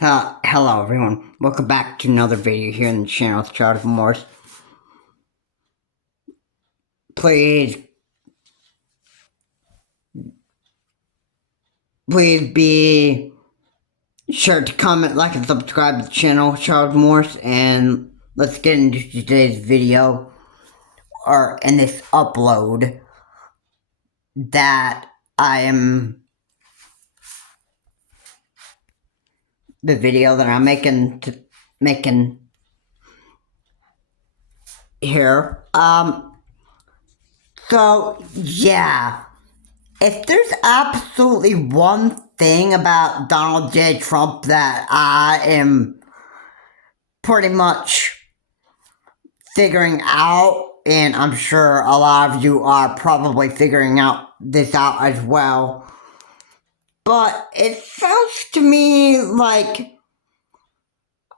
Hello everyone, welcome back to another video here on the channel with Child of Remorse. Please be sure to comment, like, and subscribe to the channel Child of Remorse, and let's get into today's video, or in this upload, that the video that I'm making here. So yeah, if there's absolutely one thing about Donald J. Trump that I am pretty much figuring out, and I'm sure a lot of you are probably figuring this out as well, but it sounds to me like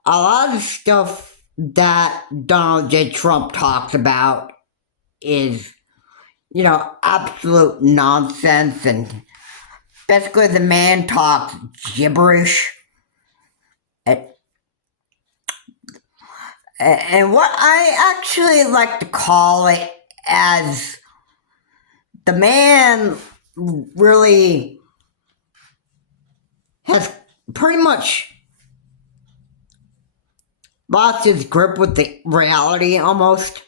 a lot of stuff that Donald J. Trump talks about is, absolute nonsense, and basically the man talks gibberish. And what I actually like to call it as the man really has pretty much lost his grip with the reality almost.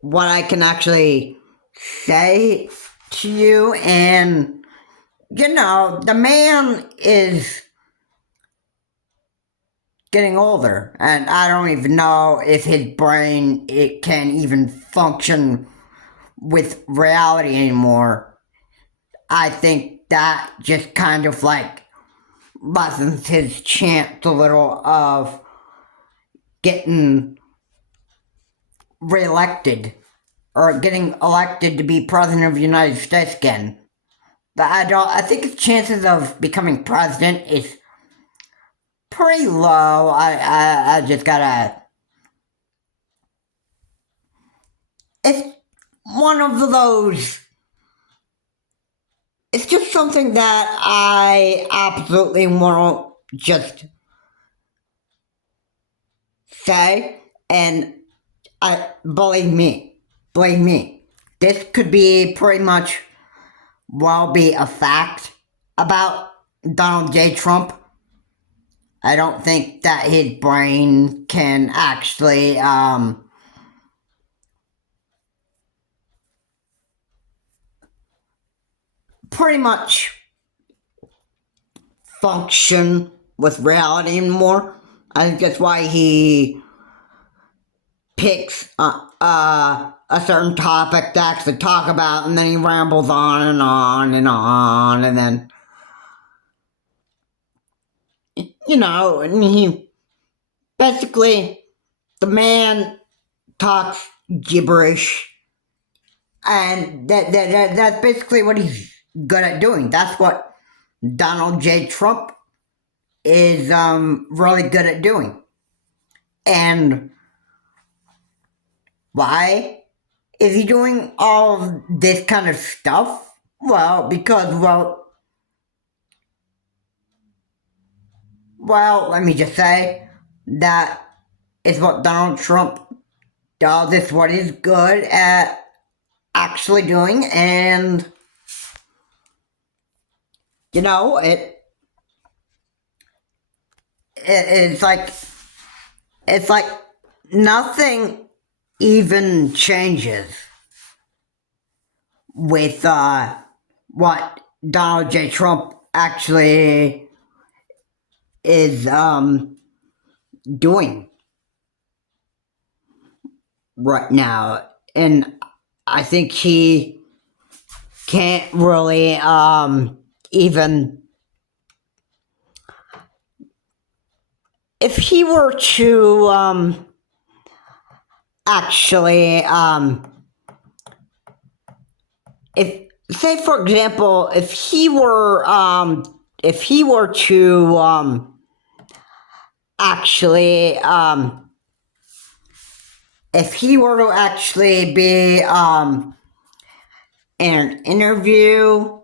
What I can actually say to you, and the man is getting older, and I don't even know if his brain can even function with reality anymore. I think that just kind of like lessens his chance a little of getting reelected or getting elected to be president of the United States again. But I think his chances of becoming president is pretty low. I just gotta. It's one of those. It's just something that I absolutely want to just say, and believe me, this could be pretty much be a fact about Donald J. Trump. I don't think that his brain can actually pretty much function with reality anymore. I think that's why he picks a certain topic to actually talk about, and then he rambles on and on and on, and then and he basically, the man talks gibberish, and that's basically what he's good at doing. That's what Donald J. Trump is really good at doing. And why is he doing all of this kind of stuff? Well, because, let me just say that is what Donald Trump does. It's what he's good at actually doing, and it's like nothing even changes with what Donald J. Trump actually is doing right now. And I think he can't really even, if he were to actually if, say for example, if he were to actually if he were to actually be in an interview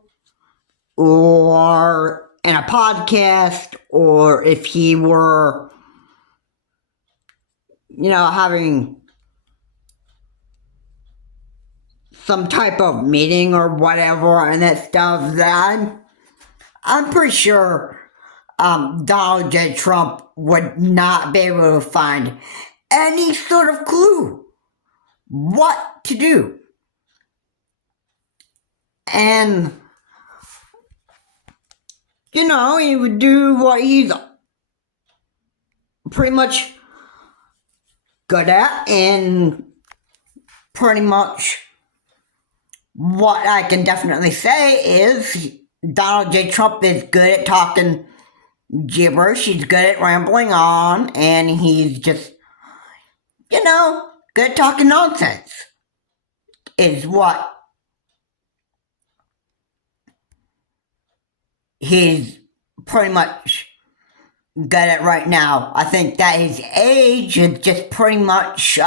or in a podcast or if he were, having some type of meeting or whatever and that stuff, that I'm pretty sure Donald J. Trump would not be able to find any sort of clue what to do. And, he would do what he's pretty much good at, and pretty much what I can definitely say is Donald J. Trump is good at talking gibberish. He's good at rambling on, and he's just, good at talking nonsense, is what he's pretty much good at right now. I think that his age is just pretty much,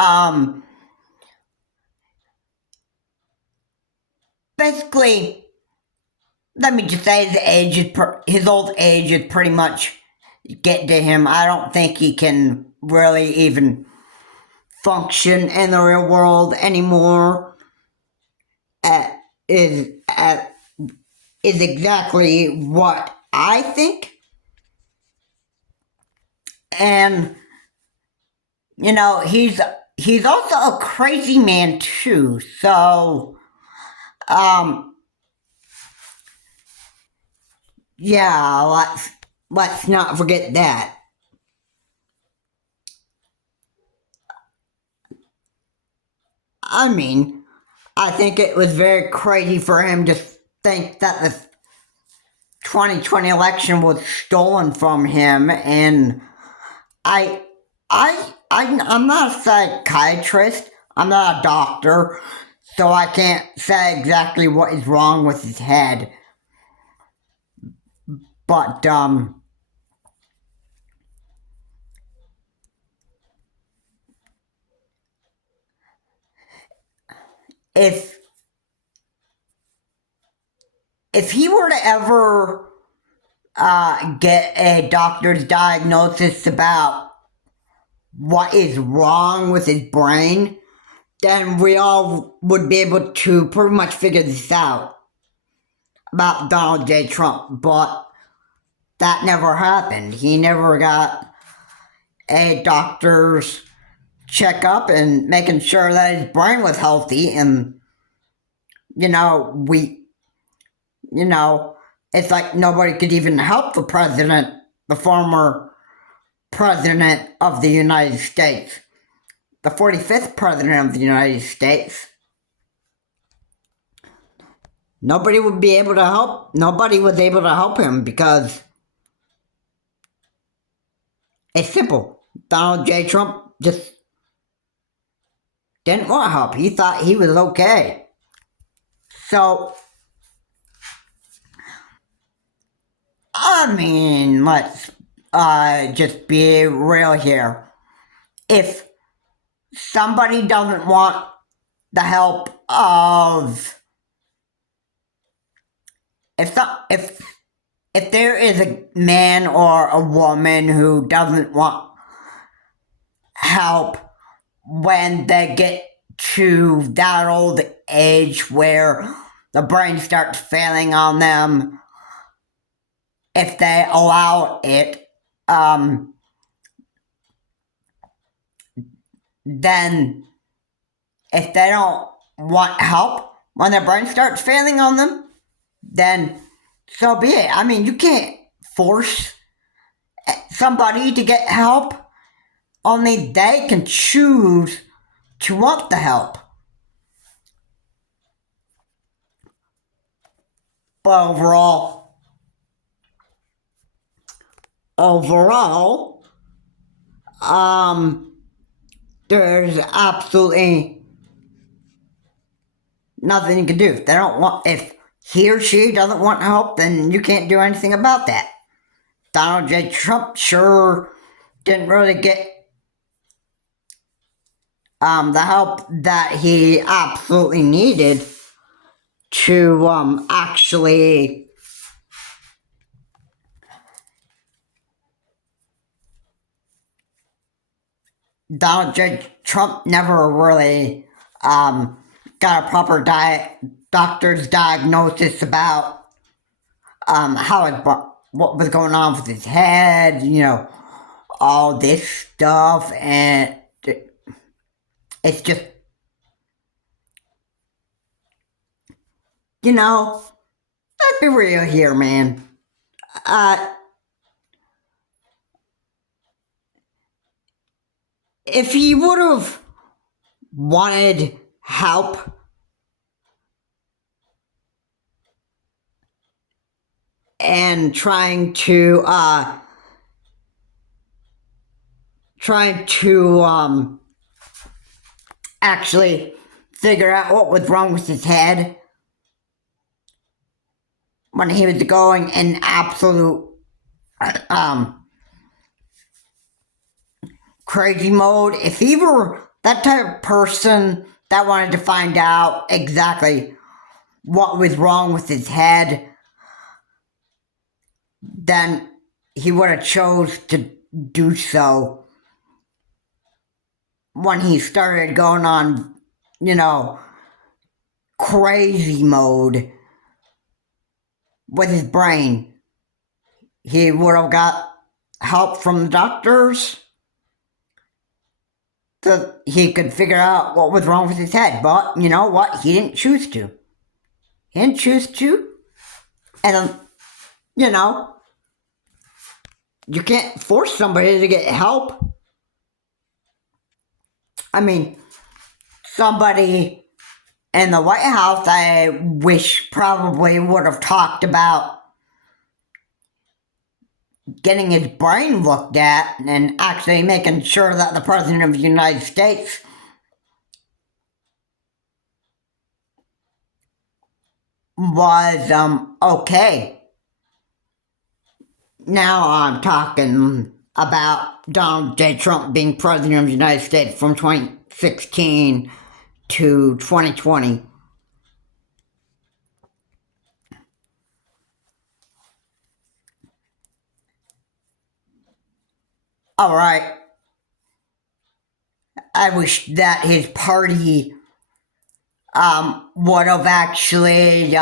basically, let me just say his old age is pretty much getting to him. I don't think he can really even function in the real world anymore. Is exactly what I think. And, he's also a crazy man too, so, yeah, let's not forget that. I mean, I think it was very crazy for him to think that the 2020 election was stolen from him, and I'm not a psychiatrist, I'm not a doctor, so I can't say exactly what is wrong with his head. But, if he were to ever get a doctor's diagnosis about what is wrong with his brain, then we all would be able to pretty much figure this out about Donald J. Trump, but that never happened. He never got a doctor's checkup and making sure that his brain was healthy, and, it's like nobody could even help the president, the former president of the United States, the 45th president of the United States. Nobody was able to help him because it's simple. Donald J. Trump just didn't want help. He thought he was okay. So, I mean, let's just be real here. If somebody doesn't want the help of... If there is a man or a woman who doesn't want help when they get to that old age where the brain starts failing on them, if they allow it, then if they don't want help when their brain starts failing on them, then so be it. I mean, you can't force somebody to get help. Only they can choose to want the help. But overall, there's absolutely nothing you can do. If he or she doesn't want help, then you can't do anything about that. Donald J. Trump sure didn't really get the help that he absolutely needed to actually Donald J. Trump never really got a proper doctor's diagnosis about what was going on with his head, all this stuff, and it's just, let's be real here, man. If he would have wanted help and trying to actually figure out what was wrong with his head when he was going in absolute crazy mode. If he were that type of person that wanted to find out exactly what was wrong with his head, then he would have chose to do so when he started going on, crazy mode with his brain. He would have got help from the doctors so he could figure out what was wrong with his head. But you know what? He didn't choose to. And, you can't force somebody to get help. I mean, somebody in the White House, I wish probably would have talked about getting his brain looked at and actually making sure that the President of the United States was okay. Now I'm talking about Donald J. Trump being President of the United States from 2016 to 2020. Alright. I wish that his party would have actually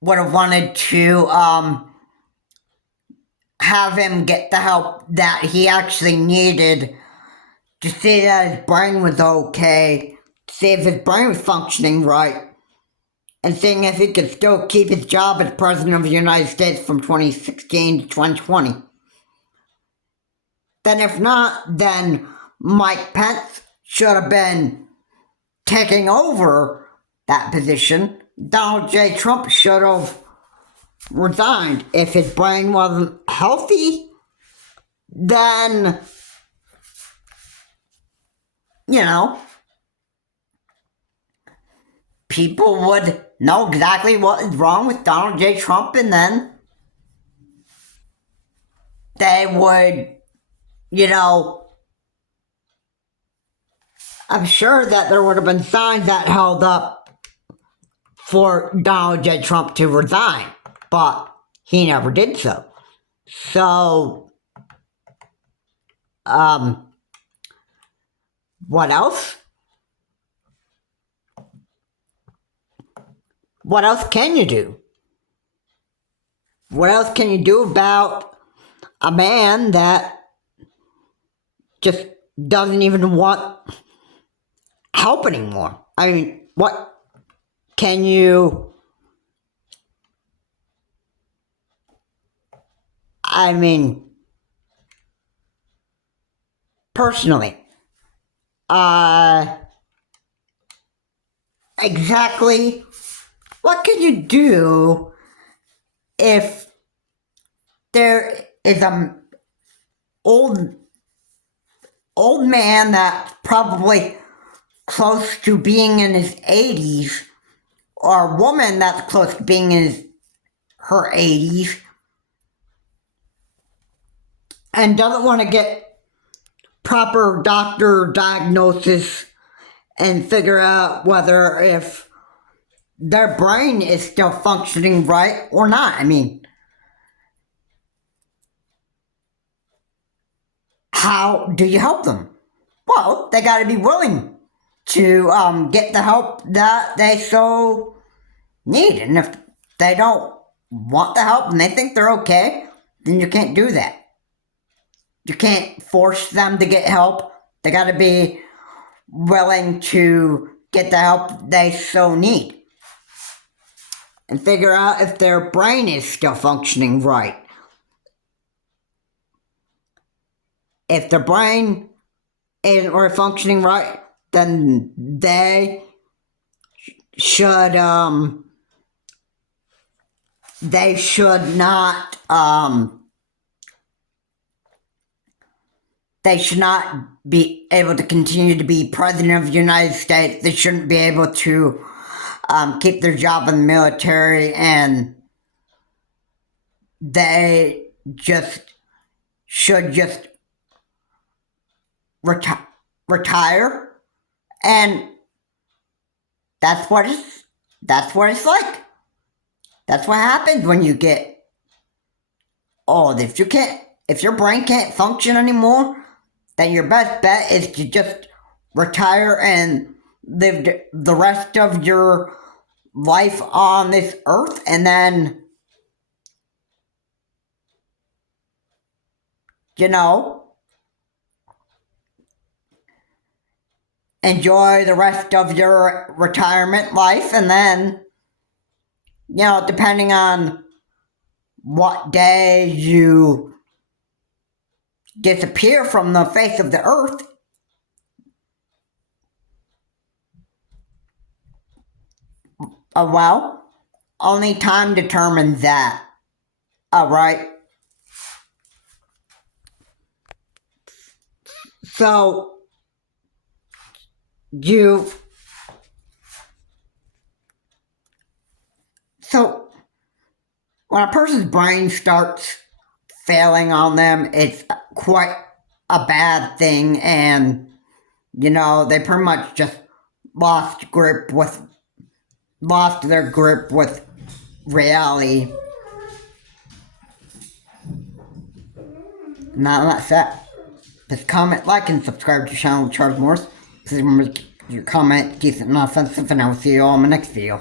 would have wanted to have him get the help that he actually needed to see that his brain was okay, to see if his brain was functioning right, and seeing if he could still keep his job as President of the United States from 2016 to 2020. Then if not, then Mike Pence should have been taking over that position. Donald J. Trump should have resigned. If his brain wasn't healthy, then, people would know exactly what is wrong with Donald J. Trump, and then they would, I'm sure that there would have been signs that held up for Donald J. Trump to resign, but he never did so. So, what else? What else can you do? What else can you do about a man that just doesn't even want help anymore? I mean, what can you... personally, exactly what can you do if there is an old man that's probably close to being in his 80s, or a woman that's close to being in her 80s, and doesn't want to get proper doctor diagnosis and figure out whether if their brain is still functioning right or not. I mean, how do you help them? Well, they gotta be willing to get the help that they so need. And if they don't want the help and they think they're okay, then you can't do that. You can't force them to get help. They gotta be willing to get the help they so need. And figure out if their brain is still functioning right. If their brain isn't functioning right, then they should not be able to continue to be president of the United States. They shouldn't be able to keep their job in the military, and they should just retire, and that's what it's like. That's what happens when you get old. If your brain can't function anymore, then your best bet is to just retire and live the rest of your life on this earth, and then, enjoy the rest of your retirement life, and then, depending on what day you disappear from the face of the earth, well, only time determines that. Alright? So, when a person's brain starts failing on them, it's quite a bad thing, and, they pretty much just lost their grip with reality. Now that's that. Just comment, like, and subscribe to the channel, Charles Morris. Please remember to keep your comment decent and offensive, and I will see you all in my next video.